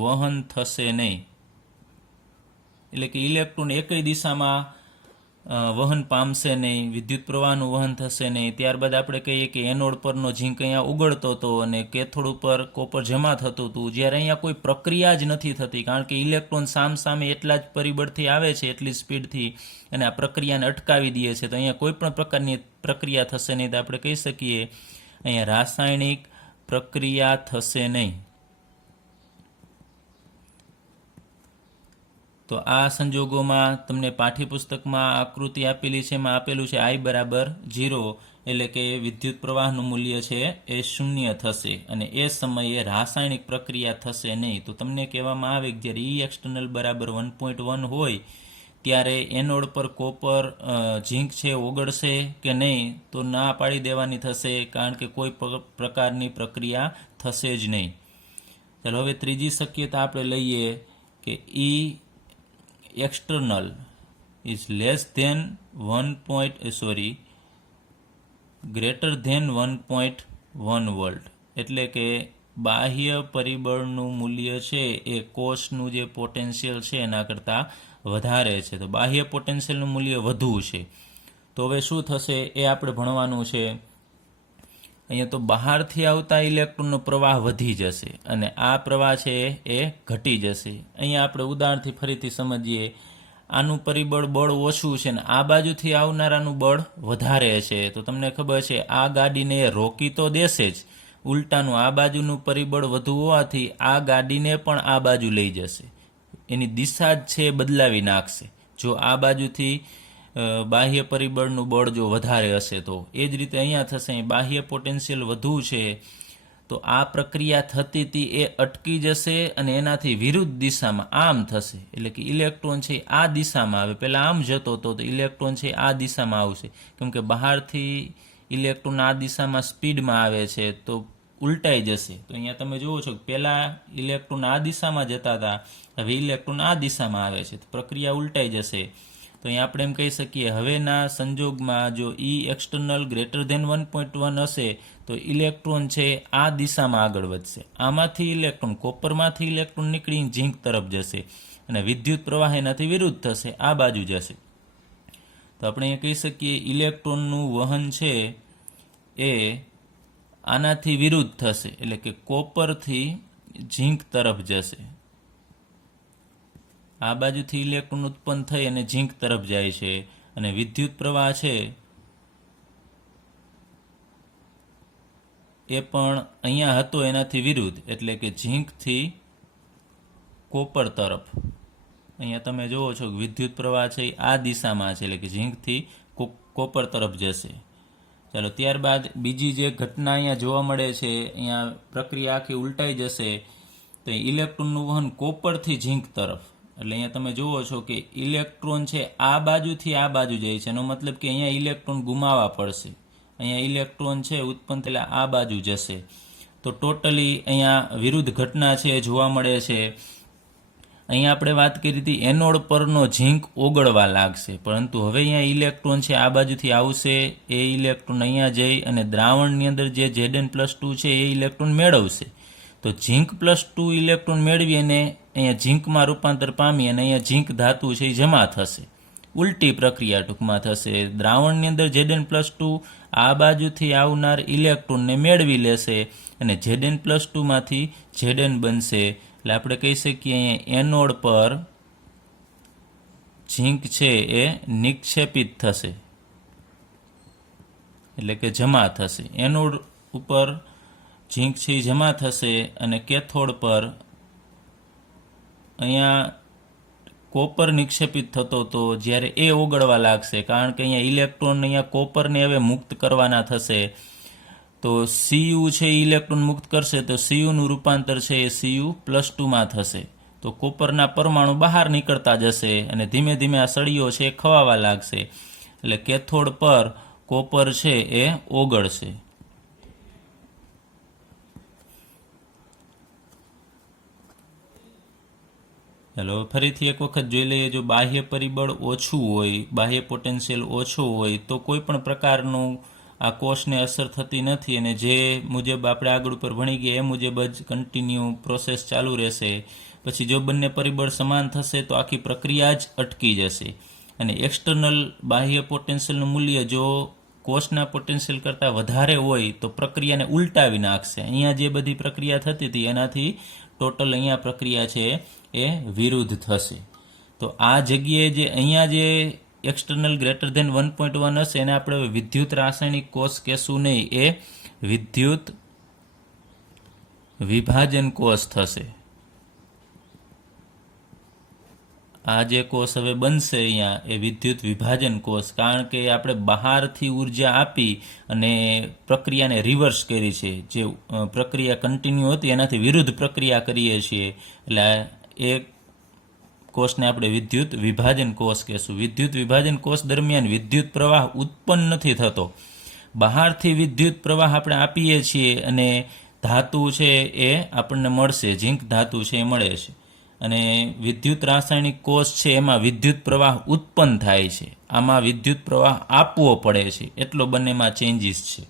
વહન થશે નહીં. એટલે કે ઇલેક્ટ્રોન એકઈ દિશામાં વહન પામશે નહીં, વિદ્યુત પ્રવાહનું વહન થશે નહીં. ત્યારબાદ આપણે કહીએ કે એનોડ પરનો ઝીંક અહીંયા ઓગળતો હતો અને કેથોડ ઉપર કોપર જમા થતું હતું. જ્યારે અહીંયા કોઈ પ્રક્રિયા જ નથી થતી, કારણ કે ઇલેક્ટ્રોન સામે એટલા જ પરિબળથી આવે છે, એટલી સ્પીડથી, અને આ પ્રક્રિયાને અટકાવી દે છે. તો અહીંયા કોઈ પણ પ્રકારની પ્રક્રિયા થશે નહીં. તો આપણે કહી શકીએ અહીંયા રાસાયણિક પ્રક્રિયા થશે નહીં. તો આ સંજોગોમાં તમને પાઠ્યપુસ્તકમાં આકૃતિ આપેલી છે, એમાં આપેલું છે I બરાબર 0, એટલે કે વિદ્યુત પ્રવાહનું મૂલ્ય છે એ 0 થશે અને એ સમયે રાસાયણિક પ્રક્રિયા થશે નહીં. તો તમને કહેવામાં આવે કે જ્યારે E એક્સટર્નલ બરાબર 1.1 હોય ત્યારે એનોડ પર કોપર ઝીંક છે ઓગળશે કે નહીં, તો ના પાડી દેવાની થશે, કારણ કે કોઈ પ્રકારની પ્રક્રિયા થશે જ નહીં. ચાલો હવે ત્રીજી શક્યતા આપણે લઈએ કે E external is less than greater than 1.1 volt, એટલે કે બાહ્ય પરિબળનું મૂલ્ય છે એ કોષનું જે પોટેન્શિયલ છે એના કરતાં વધારે છે. તો બાહ્ય પોટેન્શિયલનું મૂલ્ય વધુ છે. તો હવે શું થશે એ આપણે ભણવાનું છે. અહીંયા તો બહારથી આવતા ઇલેક્ટ્રોનનો પ્રવાહ વધી જશે અને આ પ્રવાહ છે એ ઘટી જશે. અહીંયા આપણે ઉદાહરણથી ફરીથી સમજીએ. આનું પરિબળ બળ ઓછું છે ને આ બાજુથી આવનારાનું બળ વધારે છે. તો તમને ખબર છે આ ગાડીને રોકી તો દેશે જ, ઉલટાનું આ બાજુનું પરિબળ વધુ હોવાથી આ ગાડીને પણ આ બાજુ લઈ જશે. એની દિશા જ છે બદલાવી નાખશે, જો આ બાજુથી બાહ્ય પરિબળનું બળ જો વધારે હશે તો. એ જ રીતે અહીંયા થશે, બાહ્ય પોટેન્શિયલ વધુ છે તો આ પ્રક્રિયા થતી હતી એ અટકી જશે અને એનાથી વિરુદ્ધ દિશામાં આમ થશે. એટલે કે ઇલેક્ટ્રોન છે આ દિશામાં આવે, પહેલાં આમ જતો હતો તો ઇલેક્ટ્રોન છે આ દિશામાં આવશે, કેમ કે બહારથી ઇલેક્ટ્રોન આ દિશામાં સ્પીડમાં આવે છે તો ઉલટાઈ જશે. તો અહીંયા તમે જુઓ છો કે પહેલાં ઇલેક્ટ્રોન આ દિશામાં જતા હતા, હવે ઇલેક્ટ્રોન આ દિશામાં આવે છે, તો પ્રક્રિયા ઉલટાઈ જશે. તો અહીંયા આપણે એમ કહી શકીએ હવેના સંજોગમાં જો E એક્સટર્નલ ગ્રેટર ધેન 1.1 હશે તો ઇલેક્ટ્રોન છે આ દિશામાં આગળ વધશે. આમાંથી ઇલેક્ટ્રોન, કોપરમાંથી ઇલેક્ટ્રોન નીકળીને ઝીંક તરફ જશે અને વિદ્યુત પ્રવાહ એનાથી વિરુદ્ધ થશે, આ બાજુ જશે. તો આપણે અહીંયા કહી શકીએ ઇલેક્ટ્રોનનું વહન છે એ આનાથી વિરુદ્ધ થશે, એટલે કે કોપરથી ઝીંક તરફ જશે. આ બાજુથી ઇલેક્ટ્રોન ઉત્પન્ન થઈ અને ઝીંક તરફ જાય છે અને વિદ્યુત પ્રવાહ છે એ પણ અહીંયા હતો એનાથી વિરુદ્ધ, એટલે કે ઝીંકથી કોપર તરફ. અહીંયા તમે જુઓ છો કે વિદ્યુત પ્રવાહ છે આ દિશામાં છે, એટલે કે ઝીંકથી કોપર તરફ જશે. ચાલો ત્યારબાદ બીજી જે ઘટના અહીંયા જોવા મળે છે, અહીંયા પ્રક્રિયા આખી ઉલટાઈ જશે. તો ઇલેક્ટ્રોનનું વહન કોપરથી ઝીંક તરફ, એટલે અહીંયા તમે જુઓ છો કે ઇલેક્ટ્રોન છે આ બાજુથી આ બાજુ જાય છે, એનો મતલબ કે અહીંયા ઇલેક્ટ્રોન ગુમાવવા પડશે. અહીંયા ઇલેક્ટ્રોન છે ઉત્પન્ન થયેલા આ બાજુ જશે. તો ટોટલી અહીંયા વિરુદ્ધ ઘટના છે જોવા મળે છે. અહીંયા આપણે વાત કરી હતી એનોડ પરનો ઝીંક ઓગળવા લાગશે, પરંતુ હવે અહીંયા ઇલેક્ટ્રોન છે આ બાજુથી આવશે, એ ઇલેક્ટ્રોન અહીંયા જઈ અને દ્રાવણની અંદર જે Zn+2 છે એ ઇલેક્ટ્રોન મેળવશે. તો Zn+2 ઇલેક્ટ્રોન મેળવી અને અહીંયા ઝીંકમાં રૂપાંતર પામી અને અહીંયા ઝીંક ધાતુ છે એ જમા થશે. ઉલટી પ્રક્રિયા ટૂંકમાં થશે. દ્રાવણની અંદર Zn+2 આ બાજુથી આવનાર ઇલેક્ટ્રોનને મેળવી લેશે અને Zn+2 માંથી Zn બનશે. એટલે આપણે કહી શકીએ અહીંયા એનોડ પર ઝીંક છે એ નિક્ષેપિત થશે, એટલે કે જમા થશે. એનોડ ઉપર ઝીંક છે જમા થશે અને કેથોડ પર અહીંયા કોપર નિક્ષેપિત થતો હતો, જ્યારે એ ઓગળવા લાગશે, કારણ કે અહીંયા ઇલેક્ટ્રોન અહીંયા કોપરને હવે મુક્ત કરવાના થશે. તો Cu છે ઇલેક્ટ્રોન મુક્ત કરશે તો Cuનું રૂપાંતર છે એ Cu+2માં થશે. તો કોપરના પરમાણુ બહાર નીકળતા જશે અને ધીમે ધીમે આ સળીઓ છે એ ખવાવા લાગશે, એટલે કેથોડ પર કોપર છે એ ઓગળશે. ચાલો ફરીથી એક વખત જોઈ લઈએ. જો બાહ્ય પરિબળ ઓછું હોય, બાહ્ય પોટેન્શિયલ ઓછું હોય તો કોઈ પણ પ્રકારનું આ કોષને અસર થતી નથી અને જે મુજબ આપણે આગળ ઉપર ભણી ગયા એ મુજબ જ કન્ટિન્યુ પ્રોસેસ ચાલુ રહેશે. પછી જો બંને પરિબળ સમાન થશે તો આખી પ્રક્રિયા જ અટકી જશે અને એક્સટર્નલ બાહ્ય પોટેન્શિયલનું મૂલ્ય જો કોષના પોટેન્શિયલ કરતાં વધારે હોય તો પ્રક્રિયાને ઉલટાવી નાખશે. અહીંયા જે બધી પ્રક્રિયા થતી હતી એનાથી ટોટલ અહીંયા પ્રક્રિયા છે એ વિરુદ્ધ થશે. તો આ જગ્યાએ જે અહીંયા જે એક્સટર્નલ ગ્રેટર ધેન 1.1 હશે એને આપણે વિદ્યુત રાસાયણિક કોષ કહેશું નહીં, એ વિદ્યુત વિભાજન કોષ થશે. આ જે કોષ હવે બનશે અહીંયા એ વિદ્યુત વિભાજન કોષ, કારણ કે આપણે બહારથી ઉર્જા આપી અને પ્રક્રિયાને રિવર્સ કરી છે. જે પ્રક્રિયા કન્ટિન્યુ હતી એનાથી વિરુદ્ધ પ્રક્રિયા કરીએ છીએ, એટલે એ કોષને આપણે વિદ્યુત વિભાજન કોષ કહેશું. વિદ્યુત વિભાજન કોષ દરમિયાન વિદ્યુત પ્રવાહ ઉત્પન્ન નથી થતો. બહારથી વિદ્યુત પ્રવાહ આપણે આપીએ છીએ અને ધાતુ છે એ આપણને મળશે, ઝીંક ધાતુ છે એ મળે છે. અને વિદ્યુત રાસાયણિક કોષ છે એમાં વિદ્યુત પ્રવાહ ઉત્પન્ન થાય છે, આમાં વિદ્યુત પ્રવાહ આપવો પડે છે, એટલો બંનેમાં ચેન્જીસ છે.